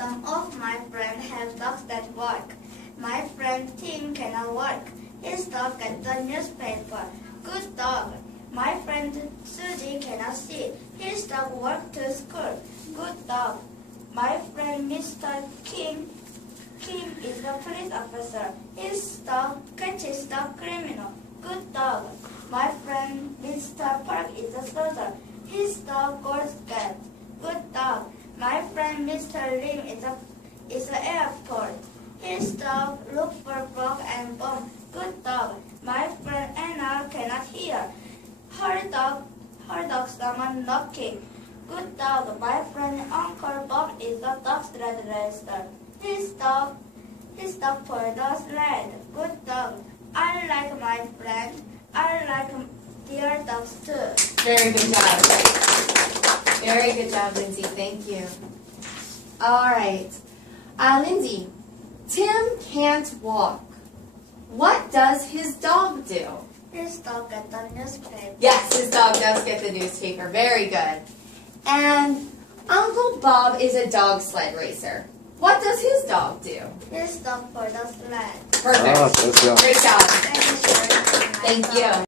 Some of my friends have dogs that work. My friend Tim cannot work. His dog gets the newspaper. Good dog. My friend Susie cannot see. His dog walks to school. Good dog. My friend Mr. Kim is the police officer. His dog catches the criminal. Good dog. My friend Mr. Park is a soldier. His dog goes cat. Good dog. My friend Mr. Lim is an airport. His dog looks for bug and bomb. Good dog. My friend Anna cannot hear. Her dog someone knocking. Good dog. My friend Uncle Bob is a dog sled racer. His dog for the sled. Good dog. I like my friend. I like their dogs too. Very good job. Very good job, Lindsay. Thank you. All right. Lindsay, Tim can't walk. What does his dog do? His dog gets the newspaper. Yes, his dog does get the newspaper. Very good. And Uncle Bob is a dog sled racer. What does his dog do? His dog for the sled. Perfect. Oh, good job. Great job. Thank you. Thank you.